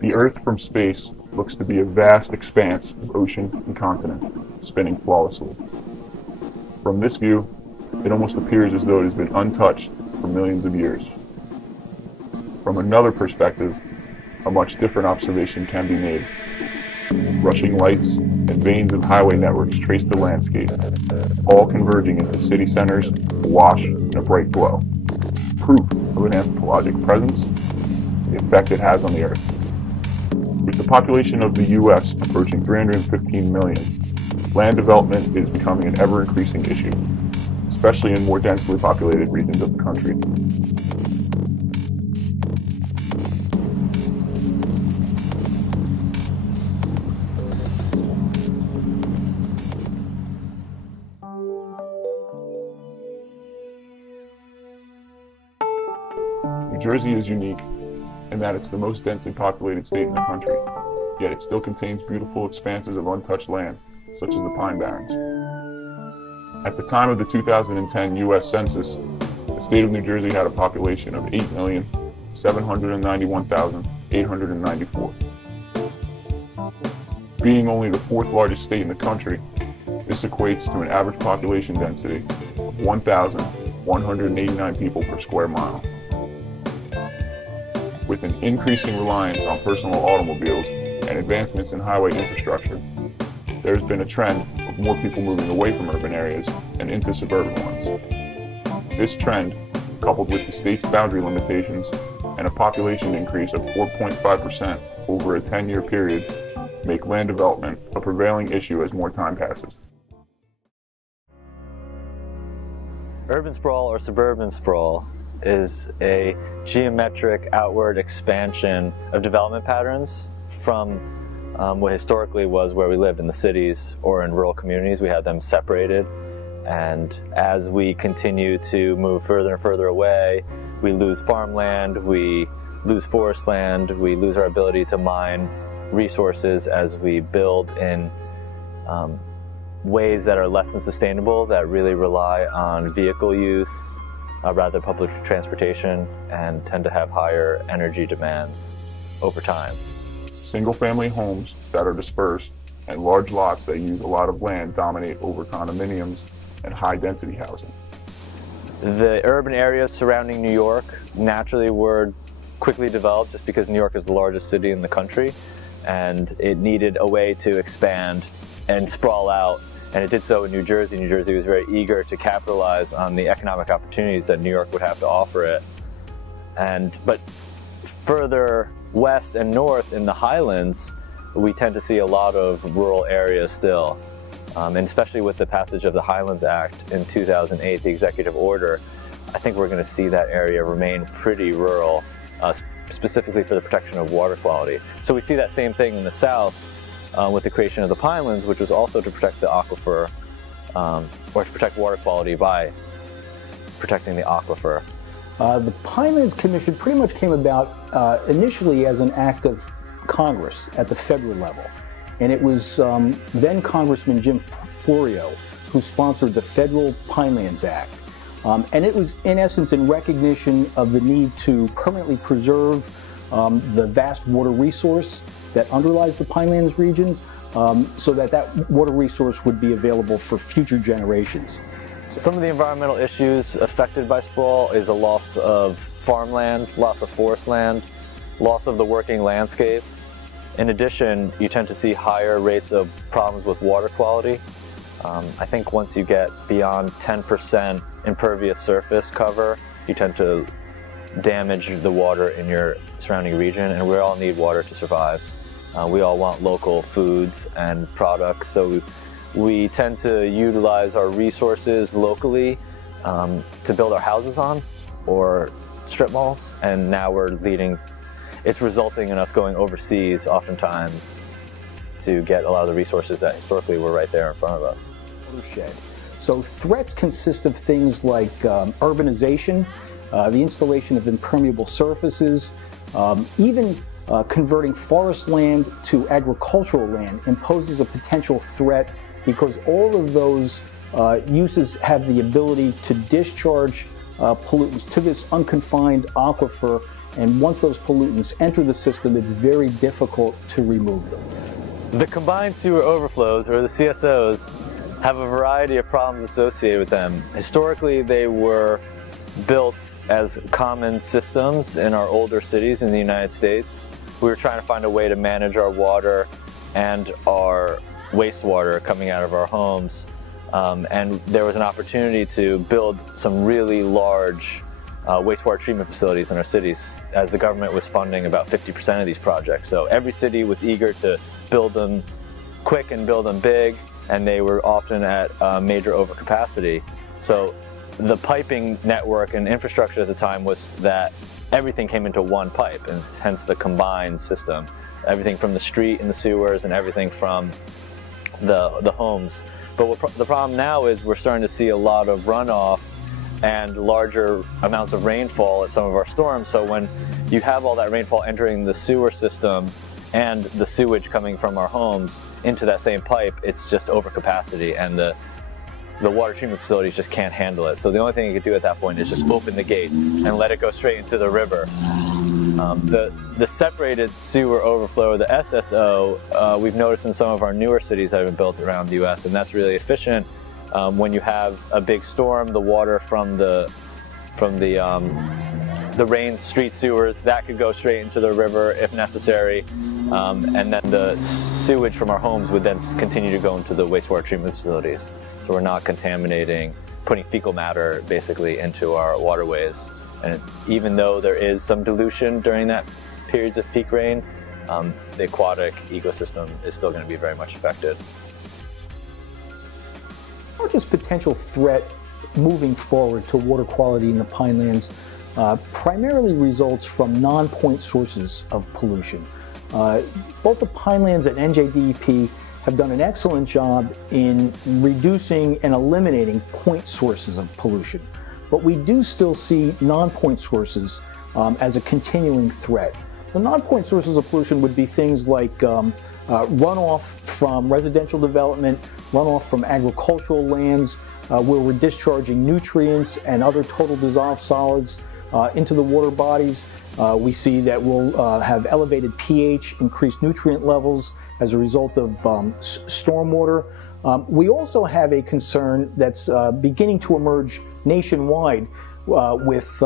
The Earth from space looks to be a vast expanse of ocean and continent, spinning flawlessly. From this view, it almost appears as though it has been untouched for millions of years. From another perspective, a much different observation can be made. Rushing lights and veins of highway networks trace the landscape, all converging into city centers, awash in a bright glow. Proof of an anthropologic presence, the effect it has on the Earth. With the population of the U.S. approaching 315 million, land development is becoming an ever-increasing issue, especially in more densely populated regions of the country. New Jersey is unique in that it's the most densely populated state in the country, yet it still contains beautiful expanses of untouched land, such as the Pine Barrens. At the time of the 2010 U.S. Census, the state of New Jersey had a population of 8,791,894. Being only the fourth largest state in the country, this equates to an average population density of 1,189 people per square mile. With an increasing reliance on personal automobiles and advancements in highway infrastructure, there has been a trend of more people moving away from urban areas and into suburban ones. This trend, coupled with the state's boundary limitations and a population increase of 4.5% over a 10-year period, make land development a prevailing issue as more time passes. Urban sprawl or suburban sprawl is a geometric outward expansion of development patterns from what historically was where we lived in the cities or in rural communities. We had them separated, and as we continue to move further and further away, we lose farmland, we lose forest land, we lose our ability to mine resources as we build in ways that are less than sustainable, that really rely on vehicle use rather than public transportation, and tend to have higher energy demands over time. Single-family homes that are dispersed and large lots that use a lot of land dominate over condominiums and high-density housing. The urban areas surrounding New York naturally were quickly developed just because New York is the largest city in the country, and it needed a way to expand and sprawl out. And it did so in New Jersey. New Jersey was very eager to capitalize on the economic opportunities that New York would have to offer it. But further west and north in the Highlands, we tend to see a lot of rural areas still. And especially with the passage of the Highlands Act in 2008, the executive order, I think we're going to see that area remain pretty rural, specifically for the protection of water quality. So we see that same thing in the south, with the creation of the Pinelands, which was also to protect the aquifer, or to protect water quality by protecting the aquifer. The Pinelands Commission pretty much came about initially as an act of Congress at the federal level. And it was then Congressman Jim Florio who sponsored the Federal Pinelands Act. And it was in essence in recognition of the need to permanently preserve the vast water resource that underlies the Pinelands region, so that that water resource would be available for future generations. Some of the environmental issues affected by sprawl is a loss of farmland, loss of forest land, loss of the working landscape. In addition, you tend to see higher rates of problems with water quality. I think once you get beyond 10% impervious surface cover, you tend to damage the water in your surrounding region, and we all need water to survive. We all want local foods and products, so we tend to utilize our resources locally to build our houses on, or strip malls, and now it's resulting in us going overseas oftentimes to get a lot of the resources that historically were right there in front of us. Watershed. So threats consist of things like urbanization, the installation of impermeable surfaces, even converting forest land to agricultural land imposes a potential threat because all of those uses have the ability to discharge pollutants to this unconfined aquifer, and once those pollutants enter the system, it's very difficult to remove them. The combined sewer overflows, or the CSOs, have a variety of problems associated with them. Historically, they were built as common systems in our older cities in the United States. We were trying to find a way to manage our water and our wastewater coming out of our homes. And there was an opportunity to build some really large wastewater treatment facilities in our cities, as the government was funding about 50% of these projects. So every city was eager to build them quick and build them big, and they were often at major overcapacity. So the piping network and infrastructure at the time was that everything came into one pipe, and hence the combined system. Everything from the street and the sewers and everything from the homes. But the problem now is we're starting to see a lot of runoff and larger amounts of rainfall at some of our storms. So when you have all that rainfall entering the sewer system and the sewage coming from our homes into that same pipe, it's just overcapacity, and the water treatment facilities just can't handle it. So the only thing you could do at that point is just open the gates and let it go straight into the river. The separated sewer overflow, the SSO, we've noticed in some of our newer cities that have been built around the US, and that's really efficient. When you have a big storm, the water from the rain street sewers, that could go straight into the river if necessary, and then the sewage from our homes would then continue to go into the wastewater treatment facilities. So we're not contaminating, putting fecal matter basically into our waterways. And even though there is some dilution during that periods of peak rain, the aquatic ecosystem is still going to be very much affected. The largest potential threat moving forward to water quality in the Pinelands primarily results from non-point sources of pollution. Both the Pinelands and NJDEP have done an excellent job in reducing and eliminating point sources of pollution. But we do still see non-point sources as a continuing threat. The non-point sources of pollution would be things like runoff from residential development, runoff from agricultural lands, where we're discharging nutrients and other total dissolved solids into the water bodies. We see that we'll have elevated pH, increased nutrient levels as a result of stormwater. We also have a concern that's beginning to emerge nationwide with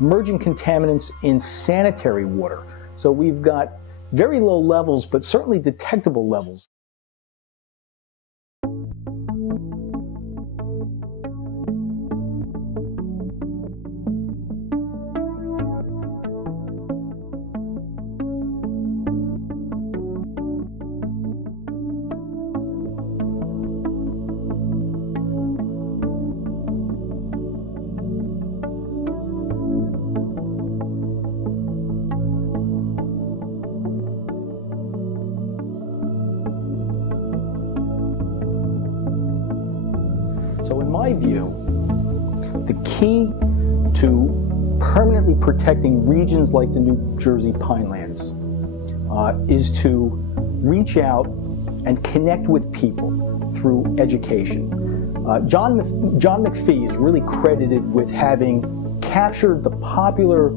emerging contaminants in sanitary water. So we've got very low levels, but certainly detectable levels. So in my view, the key to permanently protecting regions like the New Jersey Pinelands is to reach out and connect with people through education. John McPhee is really credited with having captured the popular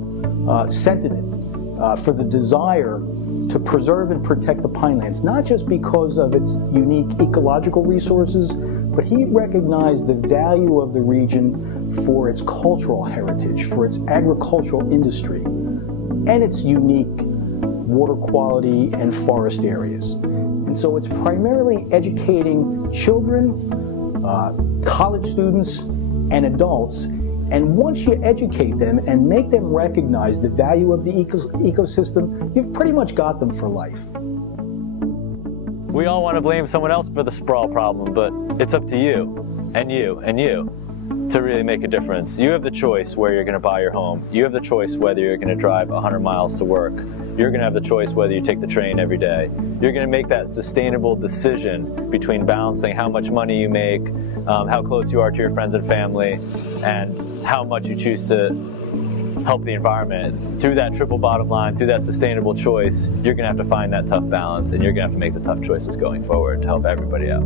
sentiment for the desire to preserve and protect the Pinelands, not just because of its unique ecological resources, but he recognized the value of the region for its cultural heritage, for its agricultural industry, and its unique water quality and forest areas. And so it's primarily educating children, college students, and adults. And once you educate them and make them recognize the value of the ecosystem, you've pretty much got them for life. We all want to blame someone else for the sprawl problem, but it's up to you, and you, and you, to really make a difference. You have the choice where you're going to buy your home. You have the choice whether you're going to drive 100 miles to work. You're going to have the choice whether you take the train every day. You're going to make that sustainable decision between balancing how much money you make, how close you are to your friends and family, and how much you choose to help the environment. Through that triple bottom line, through that sustainable choice, you're going to have to find that tough balance, and you're going to have to make the tough choices going forward to help everybody out.